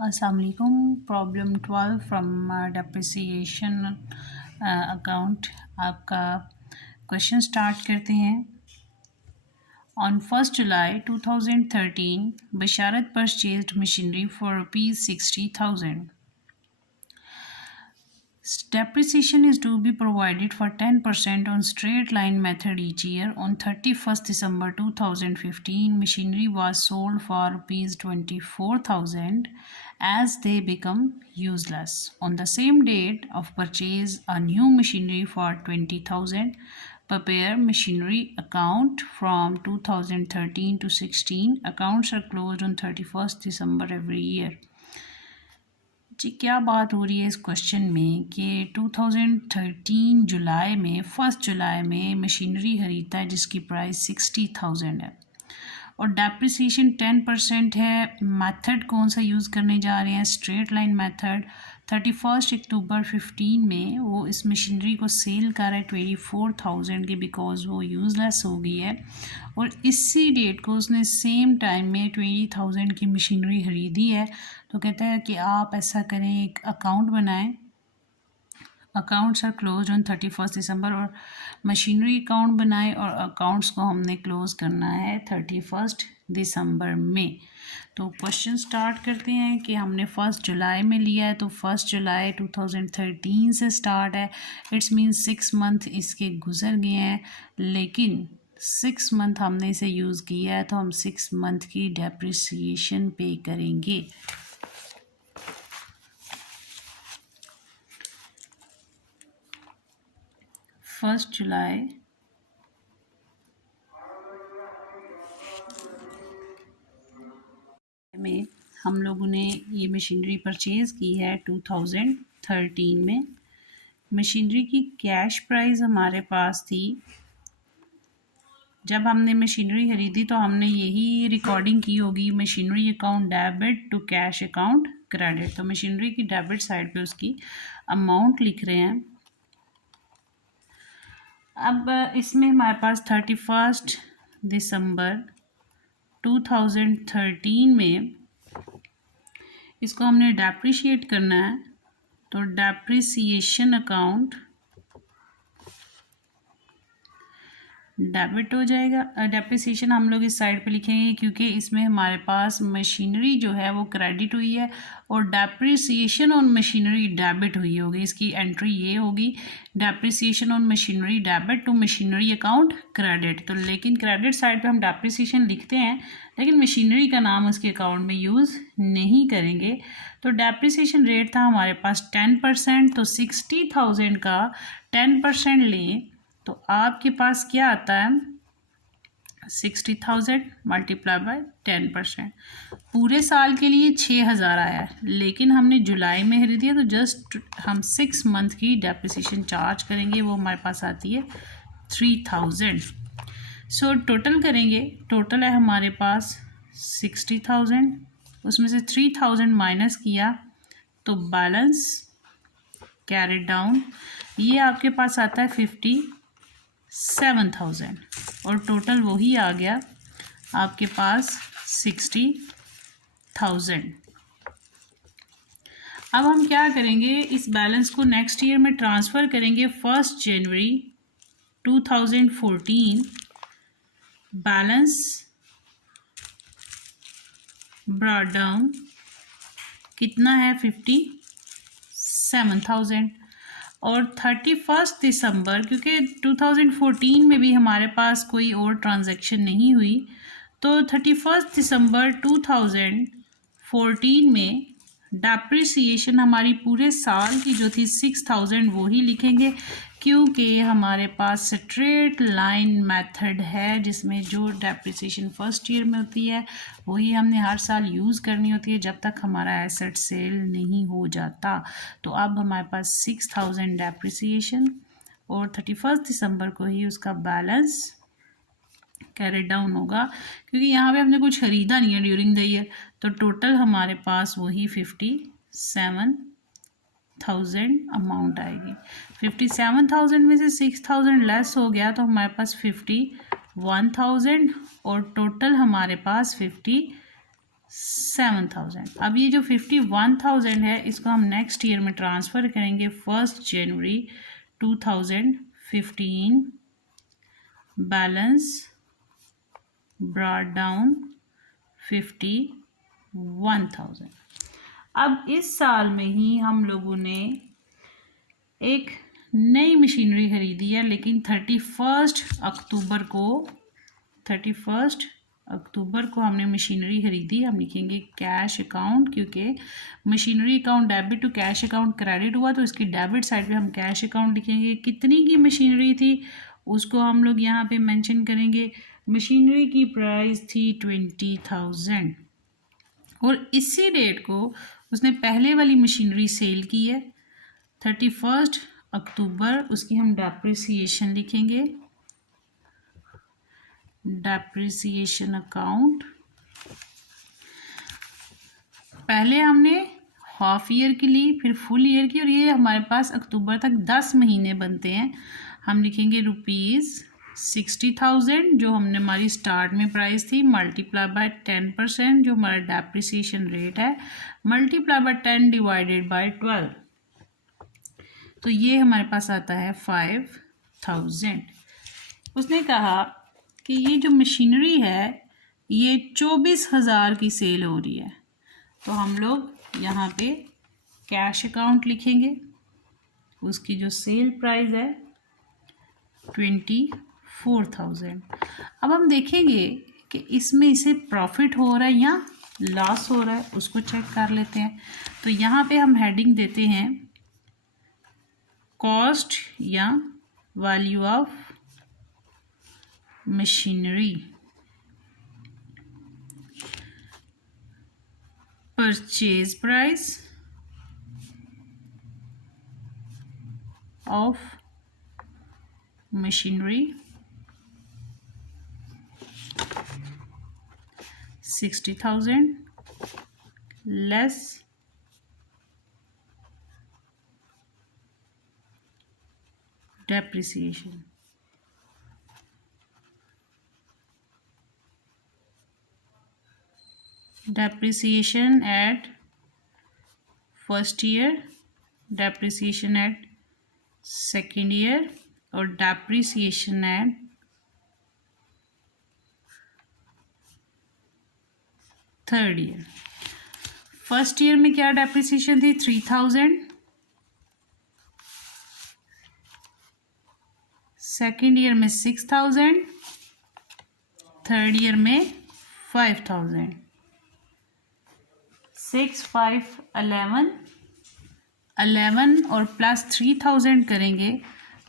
Assalamualaikum. Problem 12 from depreciation account. आपका question start करते हैं। On 1 July 2013 Basharat purchased machinery for ₹60,000. Depreciation is to be provided for 10% on straight line method each year. On 31st December 2015, machinery was sold for ₹24,000 as they become useless. On the same date of purchase, a new machinery for $20,000. Prepare machinery account from 2013 to 16. Accounts are closed on 31st December every year. जी क्या बात हो रही है इस question में कि 2013 जुलाई में 1 जुलाई में मशीनरी खरीदता है जिसकी प्राइस 60,000 है और डेप्रिसिएशन 10% है। मेथड कौन सा यूज़ करने जा रहे हैं? Straight line method. 31 अक्टूबर 15 में वो इस मशीनरी को सेल कर रहा है 24,000 की, बिकॉज वो यूज़लेस हो गई है और इसी डेट को उसने सेम टाइम में 20,000 की मशीनरी ख़रीदी है। तो कहता है कि आप ऐसा करें, एक अकाउंट बनाएं। अकाउंट्स आर क्लोज ऑन 31 दिसंबर और मशीनरी अकाउंट बनाए और अकाउंट्स को हमने क्लोज करना है 31 दिसंबर में। तो क्वेश्चन स्टार्ट करते हैं कि हमने 1 जुलाई में लिया है, तो 1 जुलाई 2013 से स्टार्ट है। इट्स मीन 6 मंथ इसके गुजर गए हैं, लेकिन 6 मंथ हमने इसे यूज़ किया है तो हम 6 मंथ की डेप्रिसिएशन पे करेंगे। 1 जुलाई में हम लोगों ने ये मशीनरी परचेज़ की है 2013 में। मशीनरी की कैश प्राइस हमारे पास थी, जब हमने मशीनरी खरीदी तो हमने यही रिकॉर्डिंग की होगी, machinery account debit to cash account credit. तो मशीनरी की डेबिट साइड पे उसकी अमाउंट लिख रहे हैं। अब इसमें हमारे पास 31 दिसंबर 2013 में इसको हमने डेप्रिशिएट करना है, तो डेप्रिसिएशन अकाउंट डेबिट हो जाएगा। डेप्रिसिएशन हम लोग इस साइड पे लिखेंगे क्योंकि इसमें हमारे पास मशीनरी जो है वो क्रेडिट हुई है और डेप्रिसिएशन ऑन मशीनरी डेबिट हुई होगी। इसकी एंट्री ये होगी, depreciation on machinery debit to machinery account credit. तो लेकिन क्रेडिट साइड पे हम डेप्रिसिएशन लिखते हैं, लेकिन मशीनरी का नाम उसके अकाउंट में यूज़ नहीं करेंगे। तो डेप्रिसिएशन रेट था हमारे पास 10%, तो 60,000 का 10% लें तो आपके पास क्या आता है? 60,000 मल्टीप्लाई बाय 10%। पूरे साल के लिए 6,000 आया है, लेकिन हमने जुलाई में खरीदी है तो जस्ट हम 6 मंथ की डेप्रिसिएशन चार्ज करेंगे, वो हमारे पास आती है 3,000। सो टोटल करेंगे, टोटल है हमारे पास 60,000, उसमें से 3,000 माइनस किया तो बैलेंस कैरी डाउन, ये आपके पास आता है 57,000 और टोटल वही आ गया आपके पास 60,000। अब हम क्या करेंगे, इस बैलेंस को नेक्स्ट ईयर में ट्रांसफ़र करेंगे। 1 जनवरी 2014 बैलेंस ब्रॉट डाउन कितना है? 57,000 और 31 दिसंबर, क्योंकि 2014 में भी हमारे पास कोई और ट्रांजैक्शन नहीं हुई, तो 31 दिसंबर 2014 में डेप्रिसिएशन हमारी पूरे साल की जो थी 6,000 वो ही लिखेंगे, क्योंकि हमारे पास स्ट्रेट लाइन मेथड है जिसमें जो डेप्रिसिएशन फर्स्ट ईयर में होती है वही हमने हर साल यूज़ करनी होती है जब तक हमारा एसेट सेल नहीं हो जाता। तो अब हमारे पास 6,000 डेप्रिसिएशन और 31 दिसंबर को ही उसका बैलेंस कैरी डाउन होगा, क्योंकि यहाँ पे हमने कुछ ख़रीदा नहीं है ड्यूरिंग द ईयर। तो टोटल हमारे पास वही 57,000 अमाउंट आएगी। 57,000 में से 6,000 लेस हो गया तो हमारे पास 51,000 और टोटल हमारे पास 7,000। अब ये जो 51,000 है इसको हम नेक्स्ट ईयर में ट्रांसफ़र करेंगे 1 जनवरी 2015। Balance brought down 51,000। अब इस साल में ही हम लोगों ने एक नई मशीनरी खरीदी है, लेकिन 31 अक्टूबर को हमने मशीनरी खरीदी। हम लिखेंगे कैश अकाउंट, क्योंकि machinery account debit to cash account credit हुआ तो इसकी डेबिट साइड पे हम कैश अकाउंट लिखेंगे। कितनी की मशीनरी थी उसको हम लोग यहाँ पे मेंशन करेंगे। मशीनरी की प्राइस थी 20,000 और इसी डेट को उसने पहले वाली मशीनरी सेल की है 31 अक्टूबर। उसकी हम डेप्रिसिएशन लिखेंगे, डेप्रिसिएशन अकाउंट। पहले हमने हाफ ईयर की ली, फिर फुल ईयर की, और ये हमारे पास अक्टूबर तक 10 महीने बनते हैं। हम लिखेंगे ₹60,000 जो हमने हमारी स्टार्ट में प्राइस थी, मल्टीप्लाई बाय 10% जो हमारा डेप्रिसिएशन रेट है, मल्टीप्लाई बाय 10 डिवाइडेड बाय 12, तो ये हमारे पास आता है 5,000। उसने कहा कि ये जो मशीनरी है ये 24,000 की सेल हो रही है, तो हम लोग यहाँ पे कैश अकाउंट लिखेंगे। उसकी जो सेल प्राइस है 24,000। अब हम देखेंगे कि इसमें इसे प्रॉफिट हो रहा है या लॉस हो रहा है, उसको चेक कर लेते हैं। तो यहाँ पे हम हेडिंग देते हैं कॉस्ट या value of machinery, purchase price of machinery 60,000 less depreciation. Depreciation at first year, depreciation at second year और depreciation at third year. First year में क्या डेप्रिसिएशन थी 3,000, सेकेंड ईयर में 6,000, थर्ड ईयर में 5,000। 6, 5, 11 और प्लस 3,000 करेंगे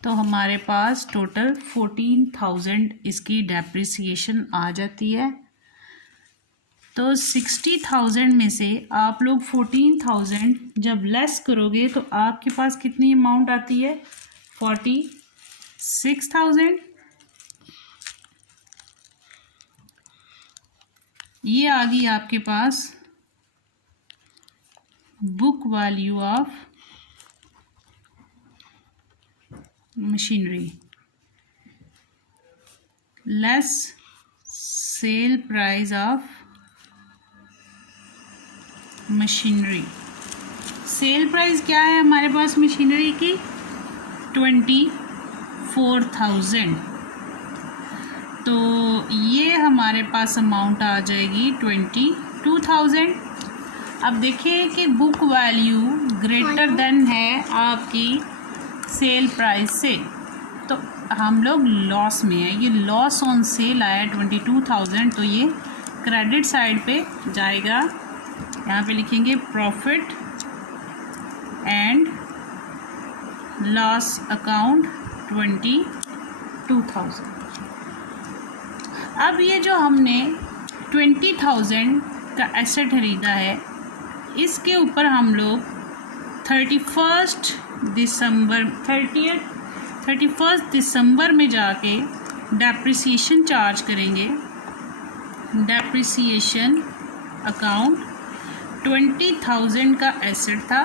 तो हमारे पास टोटल 14,000 इसकी डेप्रिसिएशन आ जाती है। तो 60,000 में से आप लोग 14,000 जब लेस करोगे तो आपके पास कितनी अमाउंट आती है 46,000। ये आ गई आपके पास book value of machinery less sale price of machinery. Sale price क्या है हमारे पास मशीनरी की 24,000, तो ये हमारे पास अमाउंट आ जाएगी 22,000। अब देखिए कि बुक वैल्यू ग्रेटर देन है आपकी सेल प्राइस से, तो हम लोग लॉस में है। ये लॉस ऑन सेल आया 22,000, तो ये क्रेडिट साइड पे जाएगा। यहाँ पे लिखेंगे प्रॉफिट एंड लॉस अकाउंट 22,000। अब ये जो हमने 20,000 का एसेट खरीदा है इसके ऊपर हम लोग 31 दिसंबर में जाके डेप्रिसिएशन चार्ज करेंगे। डेप्रिसिएशन अकाउंट 20,000 का एसेट था,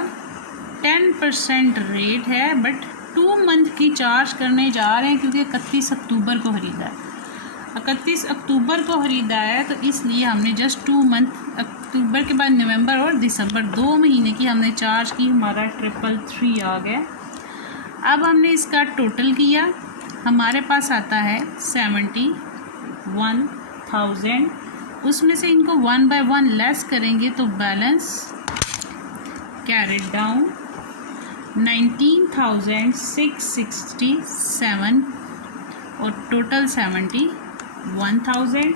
10% रेट है, बट 2 मंथ की चार्ज करने जा रहे हैं क्योंकि 31 अक्टूबर को ख़रीदा है। 31 अक्टूबर को ख़रीदा है तो इसलिए हमने जस्ट 2 मंथ अक्टूबर के बाद नवंबर और दिसंबर 2 महीने की हमने चार्ज की, हमारा 333 आ गया। अब हमने इसका टोटल किया, हमारे पास आता है 71,000। उसमें से इनको 1 by 1 लेस करेंगे तो बैलेंस कैरिड डाउन 19,667 और टोटल 71,000।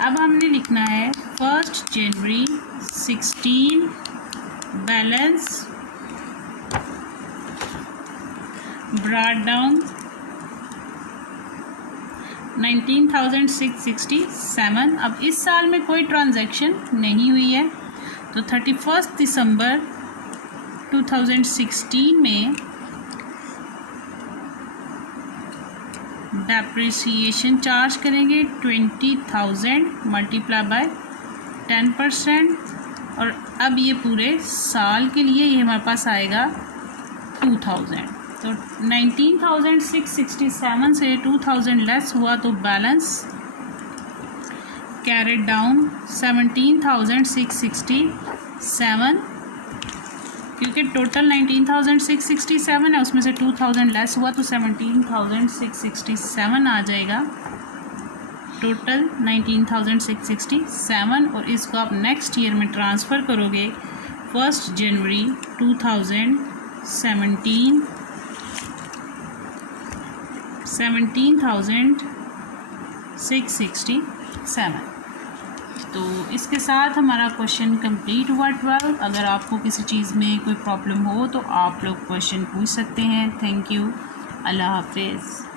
अब हमने लिखना है 1 जनवरी 16 बैलेंस ब्रॉट डाउन 19,667। अब इस साल में कोई ट्रांजैक्शन नहीं हुई है तो 31 दिसंबर 2016 में डेप्रिसिएशन चार्ज करेंगे 20,000 मल्टीप्लाई बाय 10%। और अब ये पूरे साल के लिए ये हमारे पास आएगा 2,000। तो 19,667 से 2,000 लेस हुआ तो बैलेंस कैरिड डाउन 17,667, क्योंकि टोटल 19,667 है, उसमें से 2,000 लेस हुआ तो 17,667 आ जाएगा। टोटल 19,667 और इसको आप नेक्स्ट ईयर में ट्रांसफ़र करोगे 1 जनवरी 2017 17,667। तो इसके साथ हमारा क्वेश्चन कंप्लीट हुआ 12। अगर आपको किसी चीज़ में कोई प्रॉब्लम हो तो आप लोग क्वेश्चन पूछ सकते हैं। थैंक यू, अल्लाह हाफिज़।